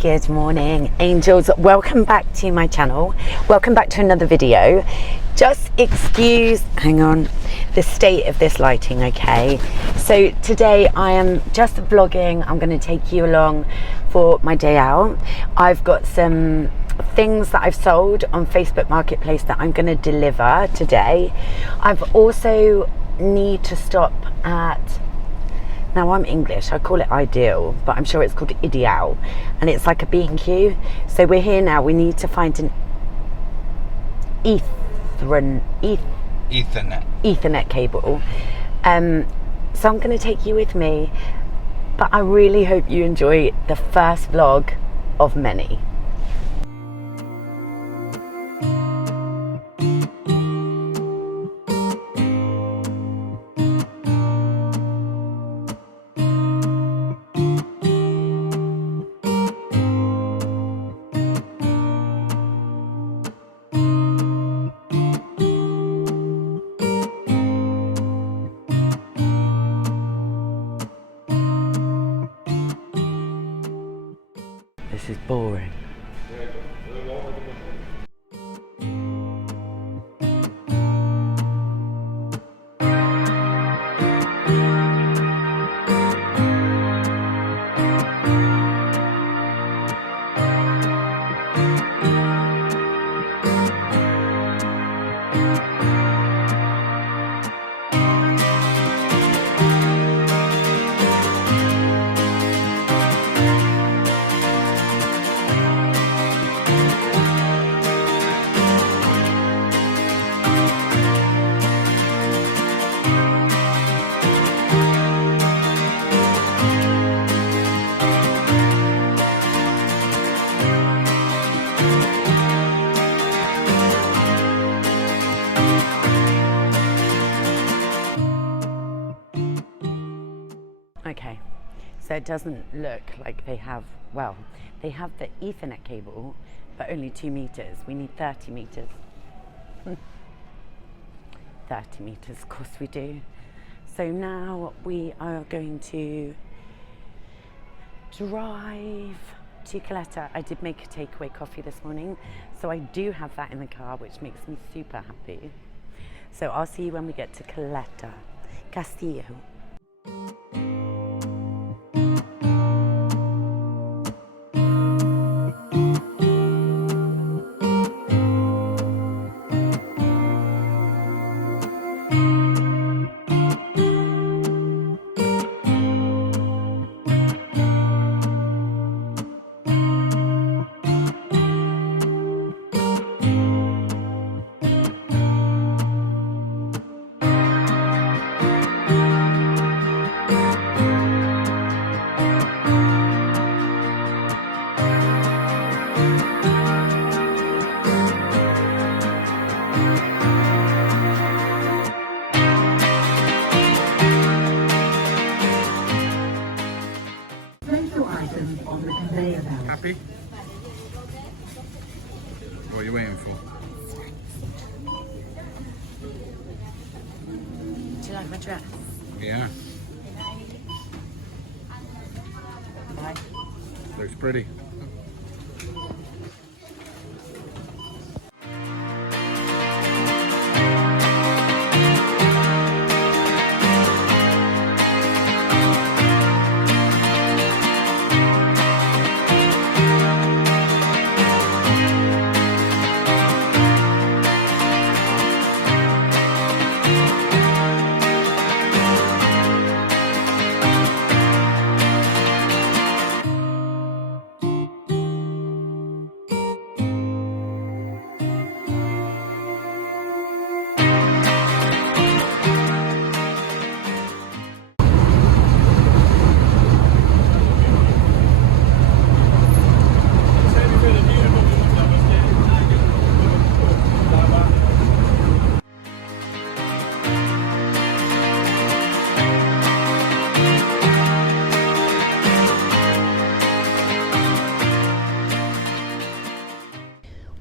Good morning, angels. Welcome back to my channel. Welcome back to another video. Just excuse, hang on, the state of this lighting, okay? So today I am just vlogging. I'm going to take you along for my day out. I've got some things that I've sold on Facebook Marketplace that I'm going to deliver today. I've also need to stop at, now I'm English, I call it Ideal, but I'm sure it's called Ideal, and it's like a B&Q. So we're here now, we need to find an Ethernet cable. So I'm going to take you with me, but I really hope you enjoy the first vlog of many. This is boring. Okay, so it doesn't look like they have, well, they have the Ethernet cable, but only 2 meters. We need 30 meters. 30 meters, of course we do. So now we are going to drive to Caletta. I did make a takeaway coffee this morning, so I do have that in the car, which makes me super happy. So I'll see you when we get to Caletta Castillo. Happy? What are you waiting for? Do you like my dress? Yeah. Bye. Looks pretty.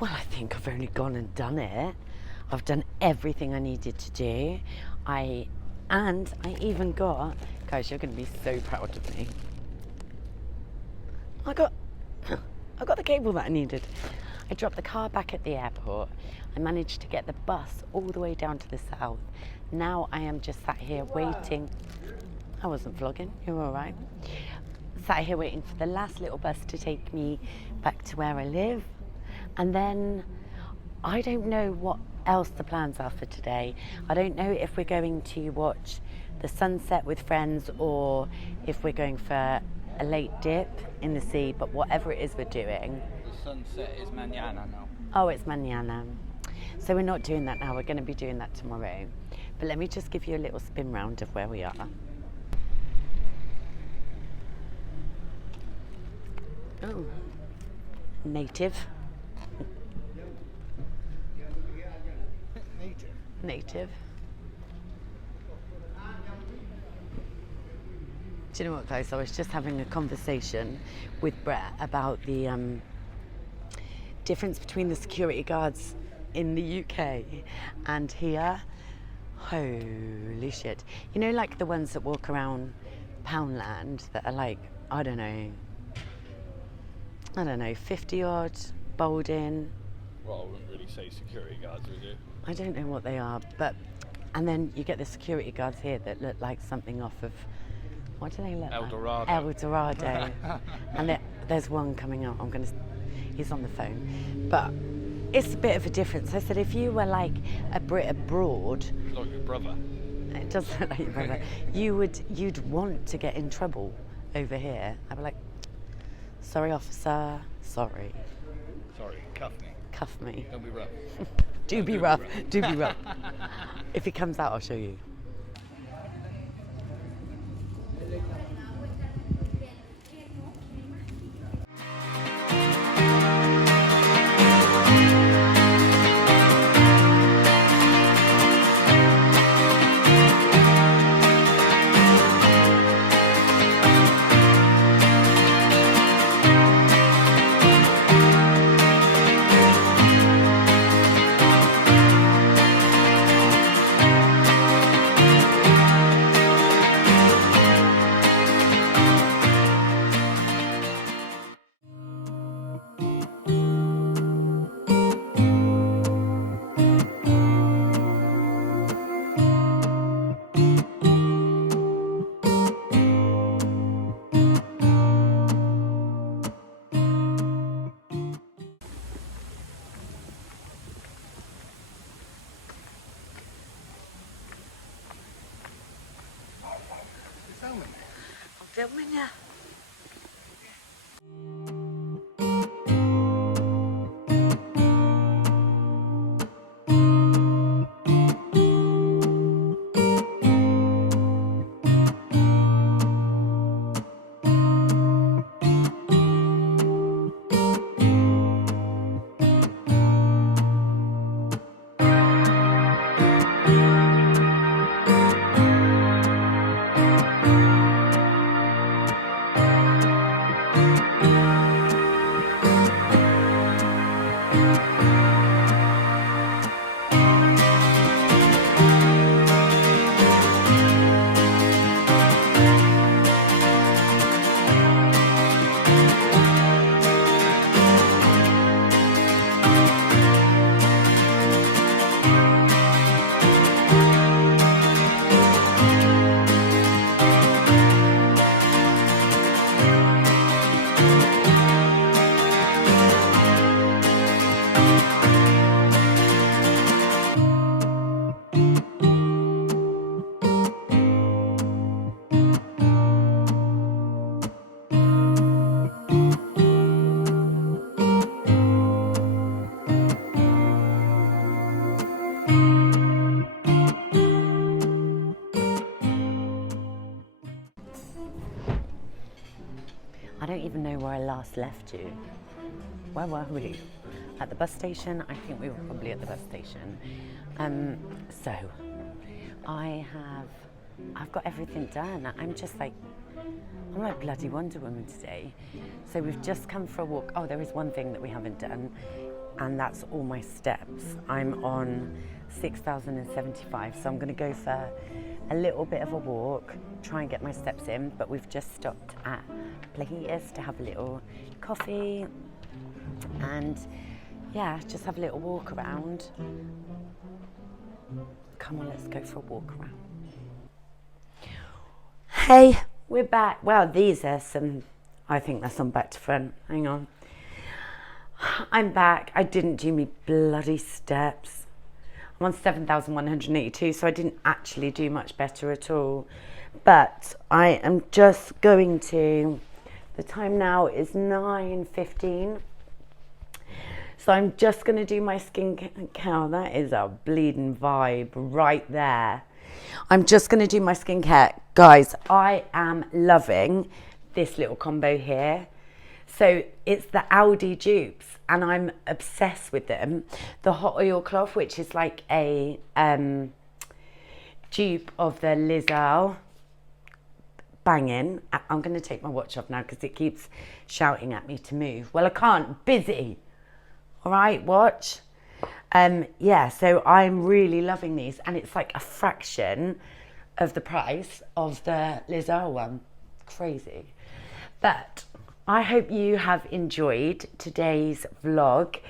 Well, I think I've only gone and done it. I've done everything I needed to do. I even got, guys, you're going to be so proud of me. I got I got the cable that I needed. I dropped the car back at the airport. I managed to get the bus all the way down to the south. Now I am just sat here waiting. I wasn't vlogging, you're all right. Sat here waiting for the last little bus to take me back to where I live. And then I don't know what else the plans are for today. I don't know if we're going to watch the sunset with friends or if we're going for a late dip in the sea, but whatever it is we're doing. The sunset is mañana now. Oh, it's mañana. So we're not doing that now, we're going to be doing that tomorrow. But let me just give you a little spin round of where we are. Oh, native. Native. Do you know what, guys? I was just having a conversation with Brett about the difference between the security guards in the UK and here. Holy shit. You know, like the ones that walk around Poundland that are like, I don't know, 50 odd, bowled-in. Well, I wouldn't really say security guards, would you? I don't know what they are, but... And then you get the security guards here that look like something off of... What do they look El like? Dorado. El Dorado. And there's one coming up. He's on the phone. But it's a bit of a difference. I said, if you were like a Brit abroad... It's like your brother. It does look like your brother. You'd want to get in trouble over here. I'd be like, sorry, officer. Sorry. Sorry, cuff me. Cuff me. Don't be rough. Do be rough. Do be rough. If it comes out, I'll show you. I'm filming ya. I don't even know where I last left you. Where were we? At the bus station? I think we were probably at the bus station. So, I've got everything done. I'm just like, I'm like bloody Wonder Woman today. So we've just come for a walk. Oh, there is one thing that we haven't done, and that's all my steps. I'm on 6,075, so I'm gonna go for a little bit of a walk, try and get my steps in, but we've just stopped at Plahitas to have a little coffee, and yeah, just have a little walk around. Come on, let's go for a walk around. Hey, we're back. Well, these are some, I think they're some back to front. Hang on. I'm back. I didn't do me bloody steps. I'm on 7,182, so I didn't actually do much better at all. But I am just going to, the time now is 9:15. So I'm just going to do my skincare. That is a bleeding vibe right there. I'm just going to do my skincare. Guys, I am loving this little combo here. So it's the Aldi dupes, and I'm obsessed with them. The hot oil cloth, which is like a dupe of the Lizelle. Banging. I'm going to take my watch off now because it keeps shouting at me to move. Well, I can't. Busy. All right, watch. Yeah, so I'm really loving these, and it's like a fraction of the price of the Lizelle one. Crazy. But I hope you have enjoyed today's vlog.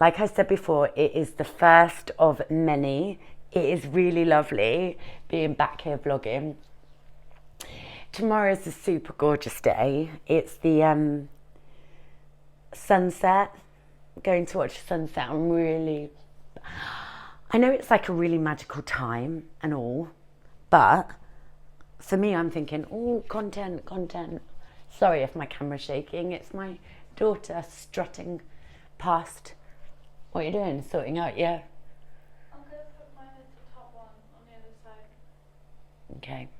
Like I said before, it is the first of many. It is really lovely being back here vlogging. Tomorrow's a super gorgeous day. It's the sunset. I'm going to watch the sunset. I know it's like a really magical time and all, but for me, I'm thinking, oh, content. Sorry if my camera's shaking. It's my daughter strutting past. What are you doing? Sorting out, yeah? I'm going to put mine as the top one on the other side. Okay.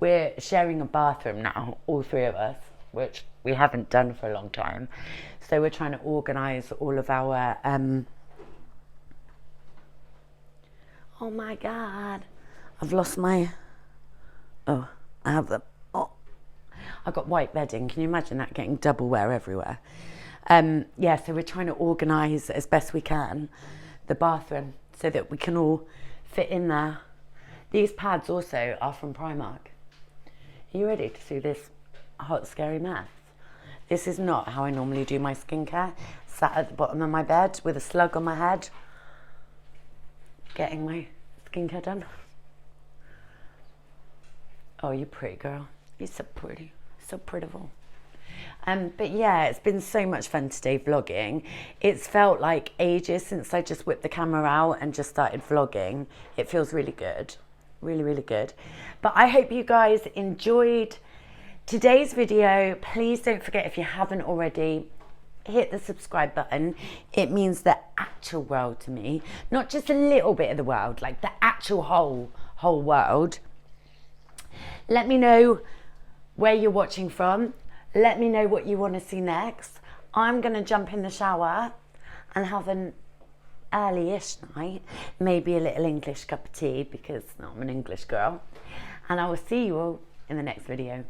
We're sharing a bathroom now, all three of us, which we haven't done for a long time. So we're trying to organise all of our... Oh my God. I've lost my... Oh, I have them. Oh. I've got white bedding. Can you imagine that getting double wear everywhere? Yeah, so we're trying to organise as best we can the bathroom so that we can all fit in there. These pads also are from Primark. Are you ready to see this hot, scary mess? This is not how I normally do my skincare. Sat at the bottom of my bed with a slug on my head, getting my skincare done. Oh, you're pretty, girl. You're so pretty. So prettiful. But yeah, it's been so much fun today vlogging. It's felt like ages since I just whipped the camera out and just started vlogging. It feels really good. Really good. But I hope you guys enjoyed today's video. Please don't forget, if you haven't already, hit the subscribe button. It means the actual world to me. Not just a little bit of the world, like the actual whole world. Let me know where you're watching from. Let me know what you want to see next. I'm going to jump in the shower and have an early-ish night. Maybe a little English cup of tea because I'm an English girl. And I will see you all in the next video.